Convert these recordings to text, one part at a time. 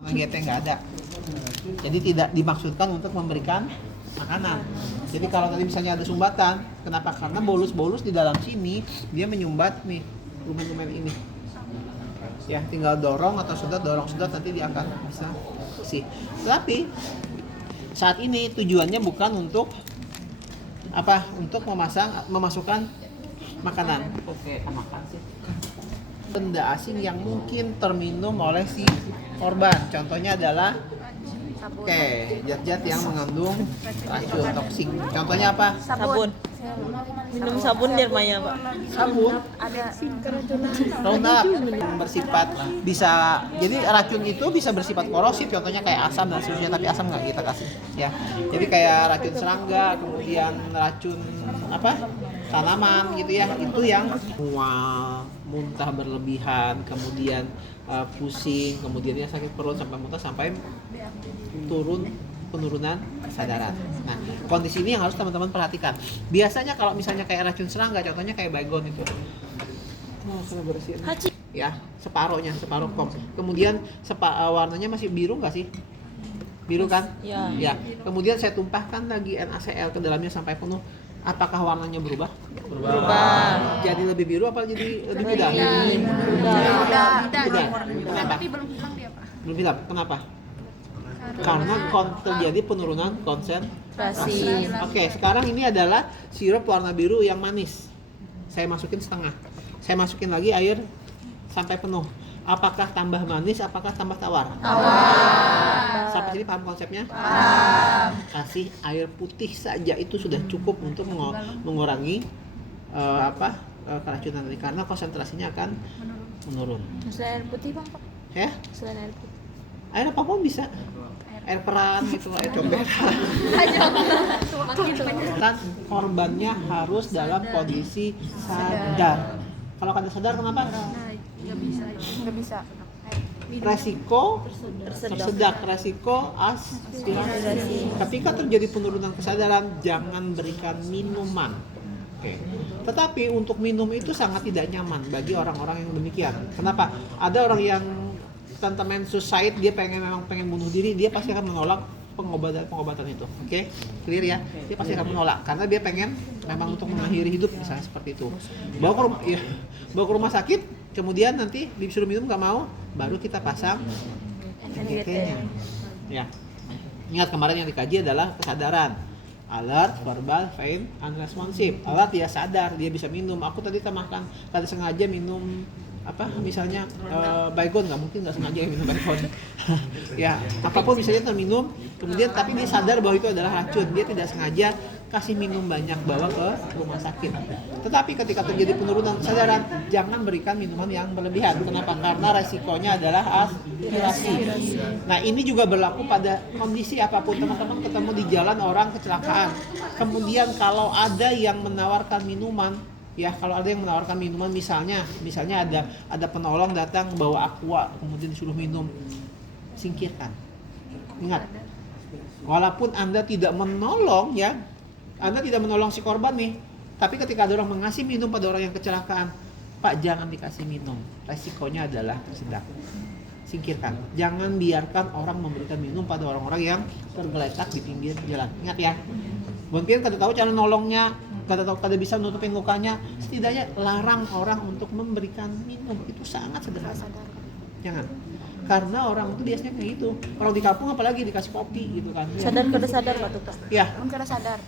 GT nggak ada. Jadi tidak dimaksudkan untuk memberikan makanan. Jadi kalau tadi misalnya ada sumbatan, kenapa? Karena bolus-bolus di dalam sini dia menyumbat nih lumen-lumen ini. Ya, tinggal dorong atau sedot nanti dia akan bisa sih. Tapi saat ini tujuannya bukan untuk apa? Untuk memasukkan makanan. Oke, makan sih. Benda asing yang mungkin terminum oleh si korban. Contohnya adalah zat-zat yang mengandung racun toksik. Contohnya apa? Sabun. Minum sabun biar maya, Pak. Sabun Ada Roundup bersifat bisa, jadi racun itu bisa bersifat korosif, contohnya kayak asam dan seterusnya, tapi asam nggak kita kasih ya. Jadi kayak racun serangga, kemudian racun apa tanaman gitu ya, itu yang mual, muntah berlebihan, kemudian pusing, kemudiannya sakit perut sampai muntah, sampai penurunan kesadaran. Nah, kondisi ini yang harus teman-teman perhatikan. Biasanya kalau misalnya kayak racun serangga, contohnya kayak baygon itu. Saya bersihin. Ya, separuh kop. Kemudian warnanya masih biru nggak sih? Biru kan? Ya. Ya. Kemudian saya tumpahkan lagi NaCl ke dalamnya sampai penuh. Apakah warnanya berubah? Berubah. Jadi lebih biru apa jadi lebih muda? Udah. Kenapa? Tapi belum hilang dia, Pak. Belum hilang. Kenapa? Karena terjadi penurunan konsentrasi. Oke, sekarang ini adalah sirup warna biru yang manis. Saya masukin setengah. Saya masukin lagi air sampai penuh. Apakah tambah manis? Apakah tambah tawar? Tawar. Sampai sini paham konsepnya? Paham. Kasih air putih saja itu sudah cukup untuk mengurangi keracunan tadi, karena konsentrasinya akan menurun. Selain air putih, Bang. Ya? Selain air putih. Air apapun bisa. Air peran gitu, air comberan. Dan korbannya harus dalam kondisi sadar. Kalau kada sadar kenapa? Nggak bisa. Resiko tersedak, resiko aspirasi. Ketika terjadi penurunan kesadaran, jangan berikan minuman. Oke. Tetapi untuk minum itu sangat tidak nyaman bagi orang-orang yang demikian. Kenapa? Ada orang yang sentimen suicide, dia memang pengen bunuh diri, dia pasti akan menolak pengobatan itu. Oke? Clear ya? Dia pasti akan menolak karena dia pengen memang untuk mengakhiri hidup, misalnya seperti itu. Bawa ke rumah sakit, kemudian nanti disuruh minum nggak mau, baru kita pasang NGT-nya. Ya. Ingat kemarin yang dikaji adalah kesadaran. Alert, verbal, faint, unresponsive. Alert, dia sadar, dia bisa minum. Aku tadi makan, tadi sengaja minum misalnya baygon, nggak mungkin nggak sengaja minum baygon. Ya, apapun misalnya terminum, kemudian tapi dia sadar bahwa itu adalah racun, dia tidak sengaja kasih minum banyak, bawa ke rumah sakit. Tetapi ketika terjadi penurunan kesadaran, jangan berikan minuman yang berlebihan. Kenapa? Karena resikonya adalah aspirasi. Nah, ini juga berlaku pada kondisi apapun. Teman-teman ketemu di jalan orang kecelakaan, kemudian kalau ada yang menawarkan minuman, ya kalau ada yang menawarkan minuman, misalnya ada penolong datang bawa aqua, kemudian disuruh minum, singkirkan. Ingat, walaupun Anda tidak menolong ya, Anda tidak menolong si korban nih, tapi ketika ada orang mengasih minum pada orang yang kecelakaan, Pak, jangan dikasih minum, resikonya adalah tersedak. Singkirkan. Jangan biarkan orang memberikan minum pada orang-orang yang tergeletak di pinggir jalan. Ingat ya, mungkin kada tahu cara nolongnya, kada bisa nutupin lukanya, setidaknya larang orang untuk memberikan minum. Itu sangat sederhana. Jangan. Karena orang itu biasanya kayak gitu. Orang di kampung apalagi dikasih kopi gitu kan. Sadar kada sadar, Pak Tuh. Ya. Belum sadar.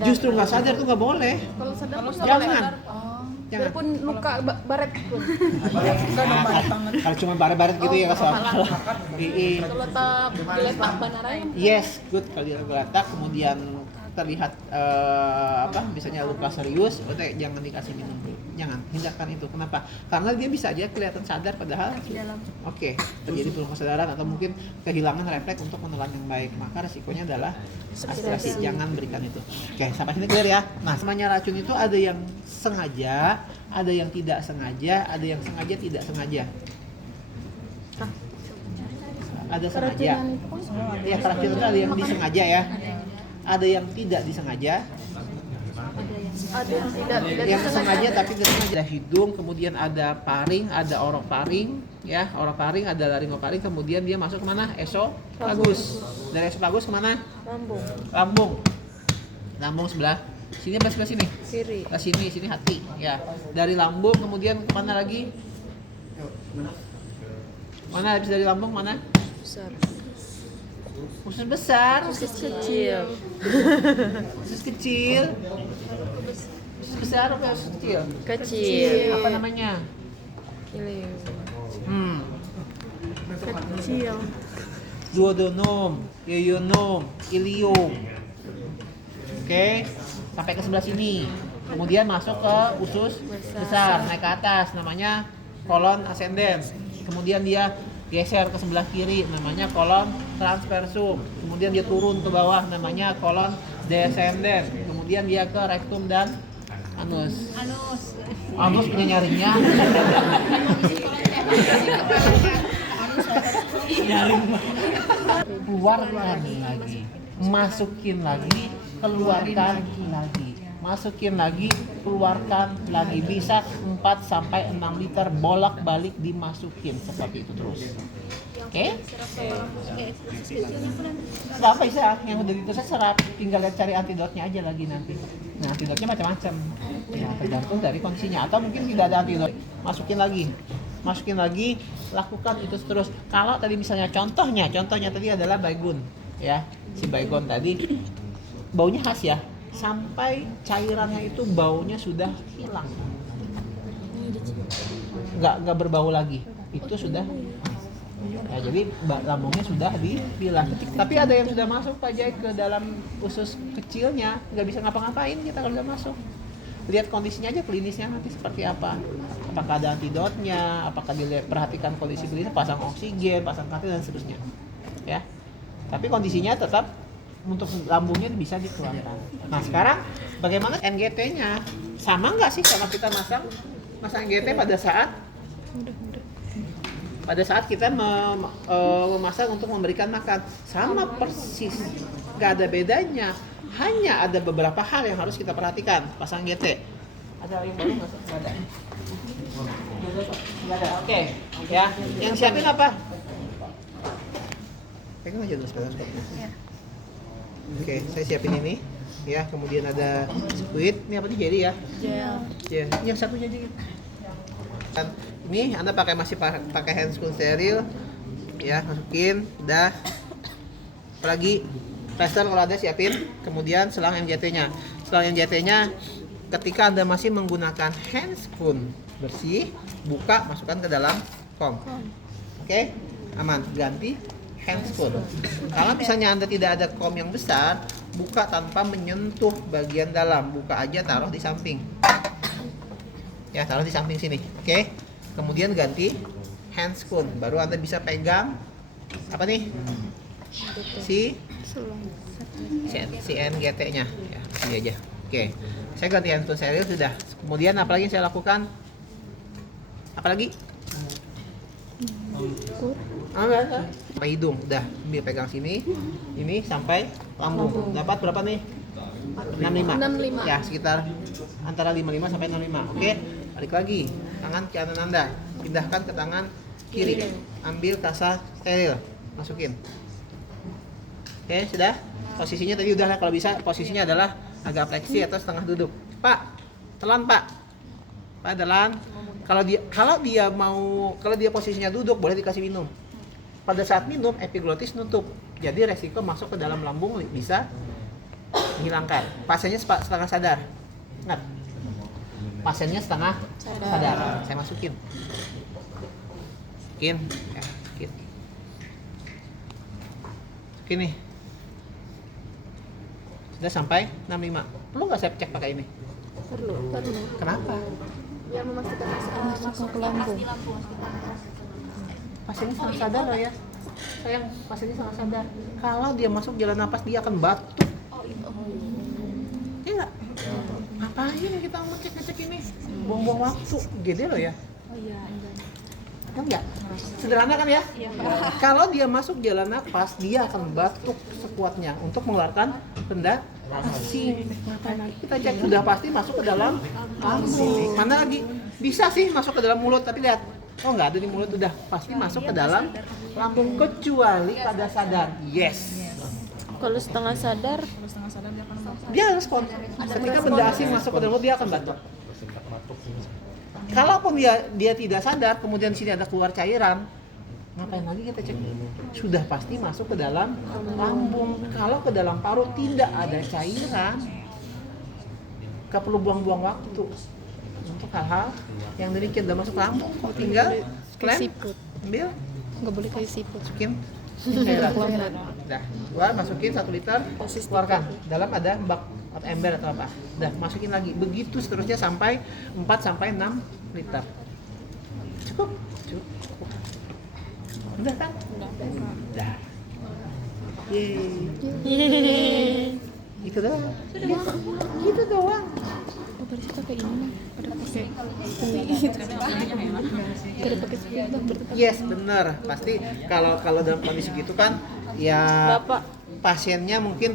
Justru nggak sadar tuh nggak boleh. Kalau sadar Jangan. Jangan. Biarpun luka baret pun. Kalau cuma baret-baret gitu ya kasar. Kalau tak geletak banaran. Yes, good. Kalau dia geletak kemudian terlihat misalnya luka serius, jangan dikasih minum dulu. Jangan, hindarkan itu. Kenapa? Karena dia bisa aja kelihatan sadar padahal terjadi penurunan kesadaran atau mungkin kehilangan refleks untuk menelan yang baik. Maka resikonya adalah aspirasi. Jangan berikan itu. Oke, sampai sini clear ya. Nah, semuanya racun itu ada yang sengaja, ada yang tidak sengaja, ada yang sengaja tidak sengaja. Ada sengaja. Ya, keracunan itu ada yang disengaja ya. Ada yang tidak disengaja. Ada yang tidak Yang sengaja tapi tidak sengaja. Ada hidung, kemudian ada paring, ada orok paring, ya, orofaring, ada laringofaring, kemudian dia masuk kemana? Esofagus. Dari esofagus kemana? Lambung. Lambung. Lambung sebelah sini apa sebelah sini? Kiri. Ke sini hati, ya. Dari lambung kemudian kemana lagi? Mana habis dari lambung mana? Besar. Usus besar. Usus kecil. Usus kecil. Usus besar apa usus kecil? Kecil. Apa namanya? Ileum. Kecil. Duodenum, ioiunum, ilium. Oke, sampai ke sebelah sini. Kemudian masuk ke usus besar, naik ke atas, namanya kolon ascendens. Kemudian dia geser ke sebelah kiri, namanya kolon transversum. Kemudian dia turun ke bawah, namanya kolon descendens. Kemudian dia ke rektum dan anus. Anus punya nyaringnya. Nyaring. Keluarkan lagi, masukin lagi, keluarkan lagi, masukin lagi, keluarkan lagi. Bisa 4 sampai 6 liter bolak-balik dimasukin seperti itu terus. Oke? Nggak apa bisa, yang udah ditusuk serap, tinggal lihat cari antidotnya aja lagi nanti. Nah, antidotnya macam-macam. Ya, tergantung dari kondisinya, atau mungkin tidak ada antidot. Masukin lagi, lakukan itu terus. Kalau tadi misalnya contohnya tadi adalah baygon, ya, si baygon tadi baunya khas ya, sampai cairannya itu baunya sudah hilang, nggak berbau lagi, itu sudah ya, jadi lambungnya sudah dipilah. Tapi ada yang sudah masuk Pak Jai ke dalam usus kecilnya, nggak bisa ngapa-ngapain kita kalau udah masuk. Lihat kondisinya aja, klinisnya nanti seperti apa. Apakah ada antidotnya, apakah perhatikan kondisi klinis, pasang oksigen, pasang kateter dan seterusnya. Ya. Tapi kondisinya tetap untuk lambungnya bisa dikeluarkan. Nah, sekarang bagaimana NGT-nya? Sama nggak sih kalau kita masang NGT pada saat kita memasak untuk memberikan makan? Sama persis, nggak ada bedanya. Hanya ada beberapa hal yang harus kita perhatikan pasang GT. Ada yang baru nggak? Nggak ada. Nggak ada. Oke, ya. Yang siapin apa? Pegang aja dulu stetoskopnya. Oke, saya siapin ini. Ya, kemudian ada squid. Ini apa nih, jadi ya? Gel. Yang satu jadi. Dan ini Anda masih pakai handscoon steril. Ya, masukin. Udah. Apalagi plaster kalau ada siapin, kemudian selang MJT-nya. Selang MJT-nya ketika Anda masih menggunakan handscoon bersih, buka, masukkan ke dalam kom. Oke? Aman, ganti handscoon. Kalau misalnya Anda tidak ada kom yang besar, buka tanpa menyentuh bagian dalam, buka aja, taruh di samping. Ya, taruh di samping sini. Oke? Kemudian ganti handscoon, baru Anda bisa pegang apa nih? Si NGT-nya, ya, ini aja. Oke, saya ganti handscoon steril sudah. Kemudian apalagi saya lakukan? Apalagi? Sampai hidung, udah. Ini pegang sini, ini sampai lambung. Dapat berapa nih? 65. Ya, sekitar antara 55 sampai 65. Oke, balik lagi. Tangan kanan Anda, pindahkan ke tangan kiri. Ambil kasa steril, masukin. Oke, sudah. Posisinya tadi udah, kalau bisa posisinya adalah agak fleksi atau setengah duduk. Pak, telan Pak. Pak, telan. Kalau dia posisinya duduk, boleh dikasih minum. Pada saat minum, epiglotis nutup. Jadi resiko masuk ke dalam lambung bisa dihilangkan. Pasiennya setengah sadar. Ingat. Pasiennya setengah sadar. Saya masukin. Masukin. Ya, masukin. Masukin nih. Sudah sampai 65. Perlu nggak saya cek pakai ini? Perlu. Kenapa? Biar memastikan masuk ke lambung. Pasiennya sangat sadar loh ya. Sayang, pasiennya sangat sadar. Kalau dia masuk jalan napas, dia akan batuk. Iya nggak? Ngapain kita mau ngecek ini? Buang-buang waktu. Gede loh ya. Oh iya, Kan nggak? Sederhana kan ya? Iya. Kalau dia masuk jalan napas, dia akan batuk sekuatnya untuk mengeluarkan benda asing. Kita cek sudah pasti masuk ke dalam lambung. Mana lagi? Bisa sih masuk ke dalam mulut, tapi lihat Oh nggak ada di mulut, udah pasti masuk ke dalam lambung kecuali pada sadar. Yes. Kalau setengah sadar, Dia respon. Ketika benda asing masuk ke dalam mulut, dia akan batuk. Kalaupun dia tidak sadar, kemudian di sini ada keluar cairan, ngapain lagi kita cek? Sudah pasti masuk ke dalam lambung. Kalau ke dalam paru tidak ada cairan, gak perlu buang-buang waktu untuk hal-hal yang demikian. Udah masuk lambung, kok tinggal kayak siput. ambil, Nggak boleh kayak siput. masukin cairan. Dah, gua masukin 1 liter, keluarkan. Dalam ada bak atau ember atau apa. Dah, masukin lagi. Begitu seterusnya sampai 4 sampai 6 liter. Cukup. Udah kan? Udah. Yeay. Itu doang. Ya, gitu doang. Oh, berarti pakai ini pada pakai pada pakai speed bang berarti. Yes, bener. Pasti kalau dalam kondisi gitu kan ya Bapak pasiennya mungkin